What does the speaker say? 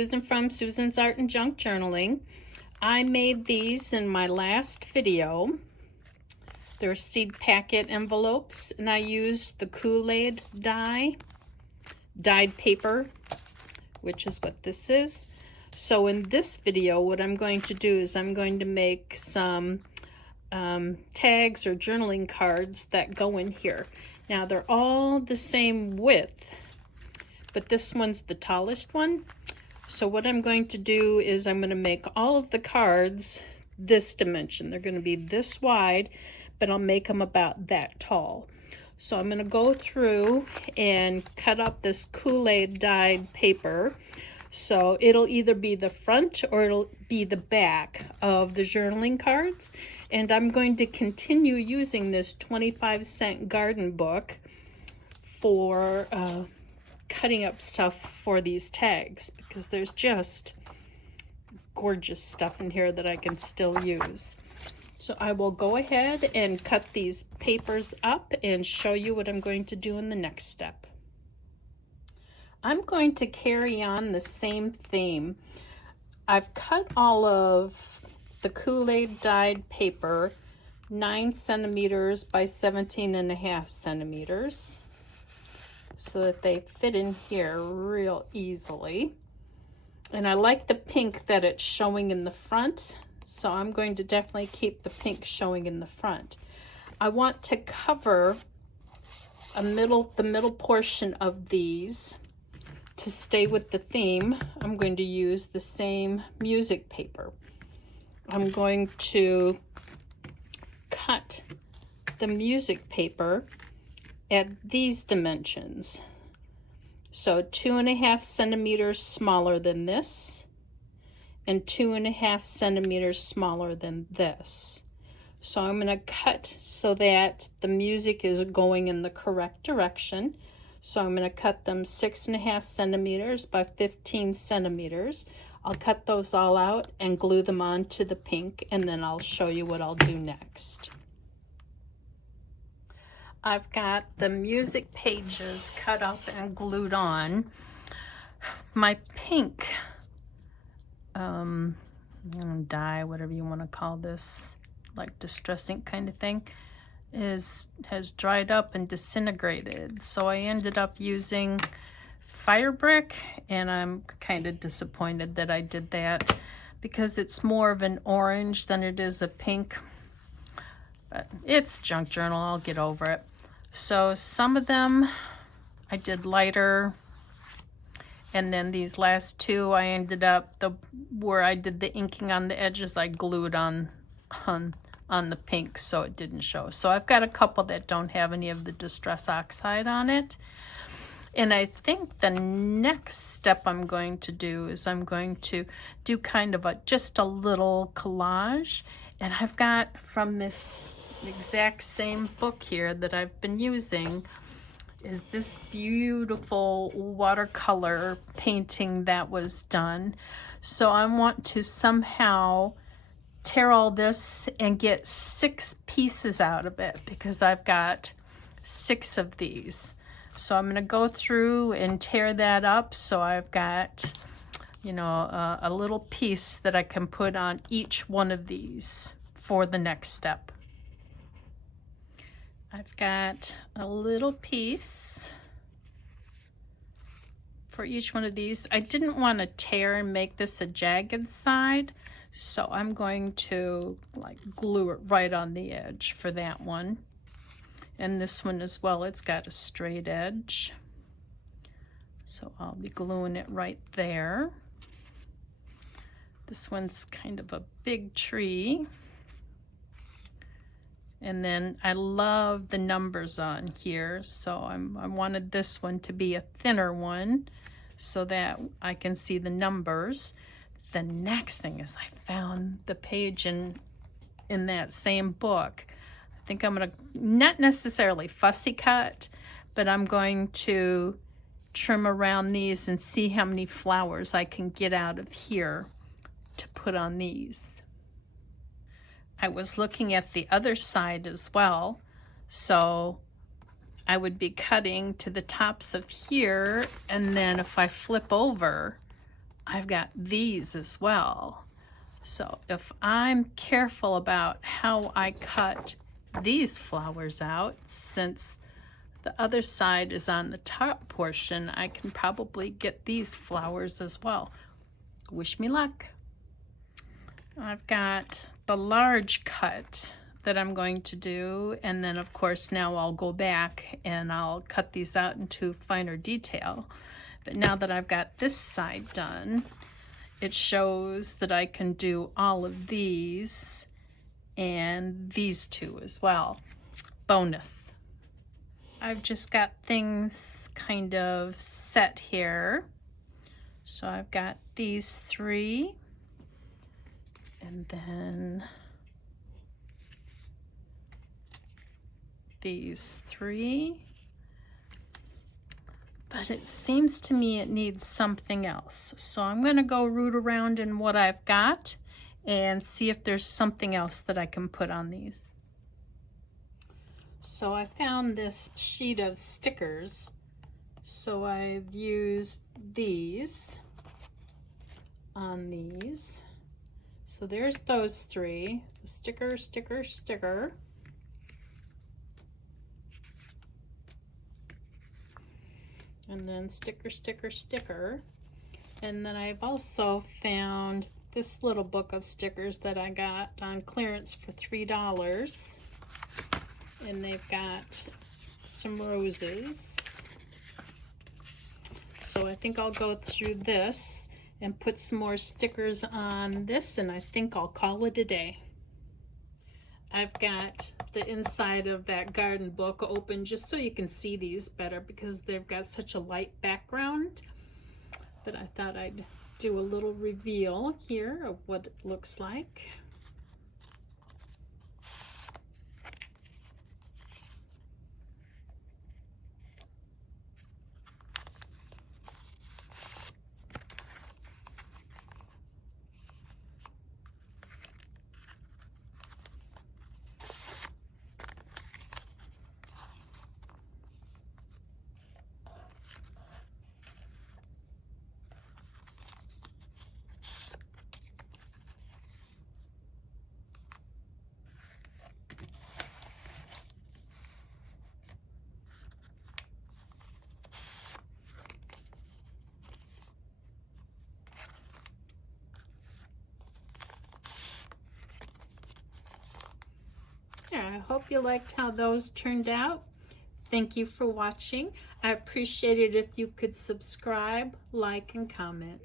Susan from Susan's Art and Junk Journaling. I made these in my last video. They're seed packet envelopes, and I used the Kool-Aid dyed paper, which is what this is. So in this video, what I'm going to do is I'm going to make some tags or journaling cards that go in here. Now they're all the same width, but this one's the tallest one. So what I'm going to do is I'm going to make all of the cards this dimension. They're going to be this wide, but I'll make them about that tall. So I'm going to go through and cut up this Kool-Aid dyed paper. So it'll either be the front or it'll be the back of the journaling cards. And I'm going to continue using this 25-cent garden book for cutting up stuff for these tags, because there's just gorgeous stuff in here that I can still use. So I will go ahead and cut these papers up and show you what I'm going to do in the next step. I'm going to carry on the same theme. I've cut all of the Kool-Aid dyed paper 9 centimeters by 17.5 centimeters so that they fit in here real easily. And I like the pink that it's showing in the front, so I'm going to definitely keep the pink showing in the front. I want to cover the middle portion of these. To stay with the theme, I'm going to use the same music paper. I'm going to cut the music paper at these dimensions. So 2.5 centimeters smaller than this and 2.5 centimeters smaller than this. So I'm going to cut so that the music is going in the correct direction. So I'm going to cut them 6.5 centimeters by 15 centimeters. I'll cut those all out and glue them onto the pink, and then I'll show you what I'll do next. I've got the music pages cut up and glued on. My pink dye, whatever you want to call this, like distress ink kind of thing, has dried up and disintegrated. So I ended up using fire brick, and I'm kind of disappointed that I did that because it's more of an orange than it is a pink. But it's junk journal, I'll get over it. So some of them I did lighter, and then these last two I ended up, where I did the inking on the edges, I glued on the pink so it didn't show. So I've got a couple that don't have any of the distress oxide on it. And I think the next step I'm going to do is I'm going to do kind of just a little collage. And I've got from this exact same book here that I've been using is this beautiful watercolor painting that was done. So I want to somehow tear all this and get 6 pieces out of it, because I've got 6 of these. So I'm going to go through and tear that up, so I've got, you know, a little piece that I can put on each one of these for the next step. I've got a little piece for each one of these. I didn't want to tear and make this a jagged side, so I'm going to like glue it right on the edge for that one. And this one as well, it's got a straight edge. So I'll be gluing it right there. This one's kind of a big tree. And then I love the numbers on here, so I wanted this one to be a thinner one so that I can see the numbers. The next thing is I found the page in that same book. I think I'm going to, not necessarily fussy cut, but I'm going to trim around these and see how many flowers I can get out of here to put on these. I was looking at the other side as well, so I would be cutting to the tops of here, and then if I flip over, I've got these as well. So if I'm careful about how I cut these flowers out, since the other side is on the top portion, I can probably get these flowers as well. Wish me luck. I've got the large cut that I'm going to do, and then of course now I'll go back and I'll cut these out into finer detail. But now that I've got this side done, it shows that I can do all of these and these two as well. Bonus. I've just got things kind of set here. So I've got these three, and then these three. But it seems to me it needs something else. So I'm going to go root around in what I've got and see if there's something else that I can put on these. So I found this sheet of stickers. So I've used these on these. So there's those three. So sticker, sticker, sticker. And then sticker, sticker, sticker. And then I've also found this little book of stickers that I got on clearance for $3. And they've got some roses. So I think I'll go through this and put some more stickers on this, and I think I'll call it a day. I've got the inside of that garden book open just so you can see these better because they've got such a light background. But I thought I'd do a little reveal here of what it looks like. Yeah, I hope you liked how those turned out. Thank you for watching. I appreciate it if you could subscribe, like, and comment.